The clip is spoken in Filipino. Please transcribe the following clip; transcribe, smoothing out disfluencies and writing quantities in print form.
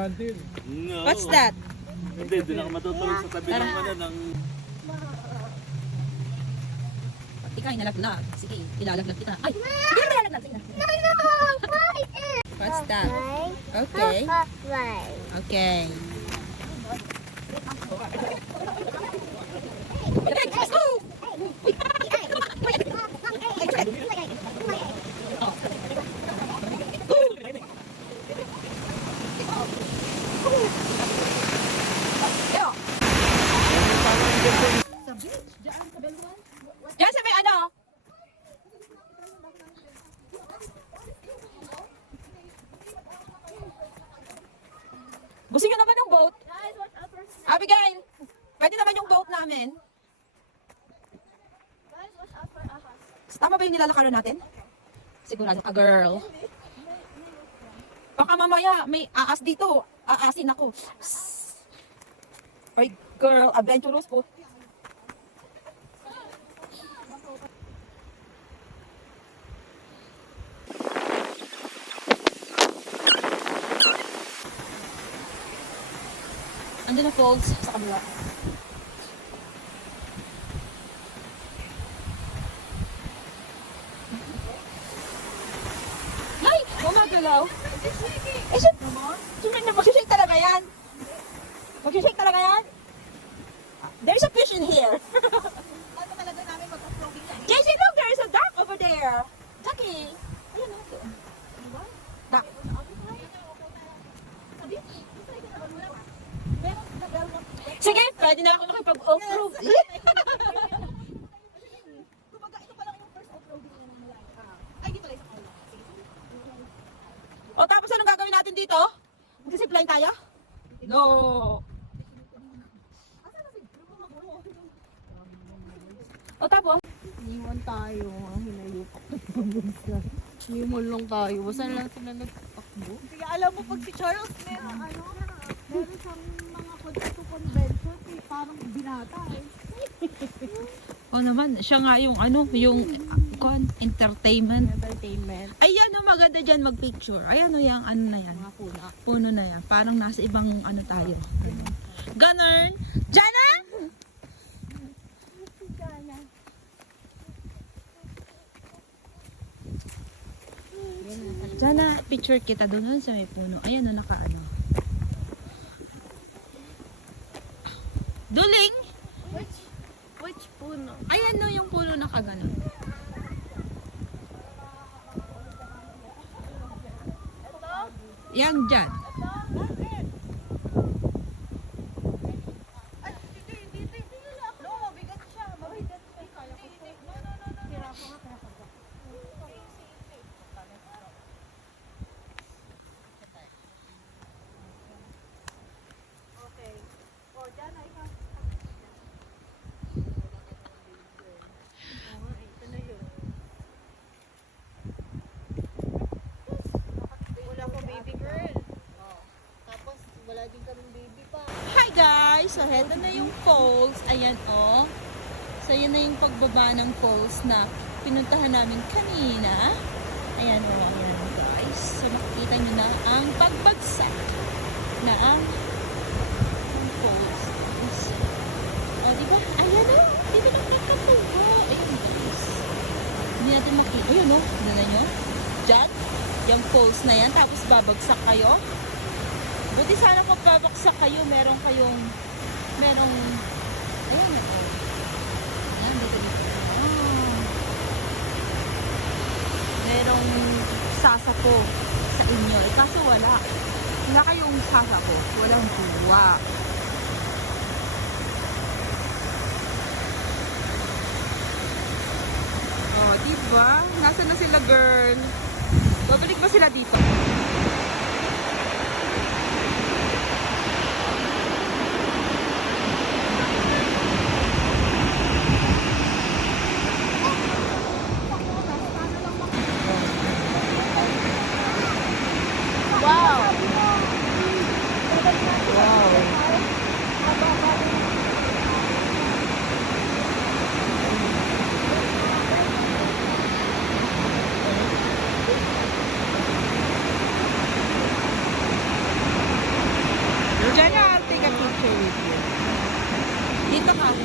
candle. No. What's that? Hindi, doon ako matutulog sa tabi ng ano ng... Ikaw ay nalaglag. Sige, ilalaglag kita. Ay! Hindi mo nalaglag. Sige na. What's that? Okay. Okay. Diyan sa may ano? Gusto nyo naman yung boat? Abigail, pwede naman yung boat namin. Tama ba yung nilalakaran natin? Sigurado ka, girl. Baka mamaya may aas dito. Aasin ako. Ay, girl, adventurous po. Andun na falls sa kabila. Ay! Gumagalaw. Eh, mag-shake talaga yan. Mag-shake talaga yan. There's a fish in here. Ano talaga namin mag-uploading yan? Casey, look! There is a duck over there. Ducky. Ayan ako. Duck. Sige, pwede na ako makipag-off-road. O tapos anong gagawin natin dito? Mag-zipline tayo? No! O tapos? Iniwan tayo, hinayupak na pambansa. Iniwan lang tayo, basta lang sila nagtakbo. Kaya alam mo pag si Charles meron siyang mga convention, parang binata eh. O naman, siya nga yung ano, yung entertainment. Ayan o, maganda dyan mag-picture. Ayan o, yung ano na yan. Mga puna. Puno na yan. Parang nasa ibang ano tayo. Ganun! Jana! Jana, picture kita doon sa may puno. Ayan o, naka-ano. Duling! Which puno? Ayan o, yung puno nakagano. Yang dyan. Hi guys! So, heto na yung falls. Ayan o. So, yun na yung pagbaba ng falls na pinuntahan namin kanina. Ayan o. Ayan guys. So, makikita nyo na ang pagbagsak na ang falls. O, diba? Ayan o. Dito na nagkapugo. Ayan guys. Hindi natin makikita. Ayan o. Dala nyo. Diyan. Yung falls na yan. Tapos babagsak kayo. Buti sana kung babaksak kayo, merong, ayan o. Ayan, dito. Merong sasako sa inyo. Eh, kaso wala. Wala kayong sasako. Walang buwa. Oh, diba? Nasaan na sila, girl? Babalik ba sila dito? Diyan na, I'll take a picture with you. Dito ka.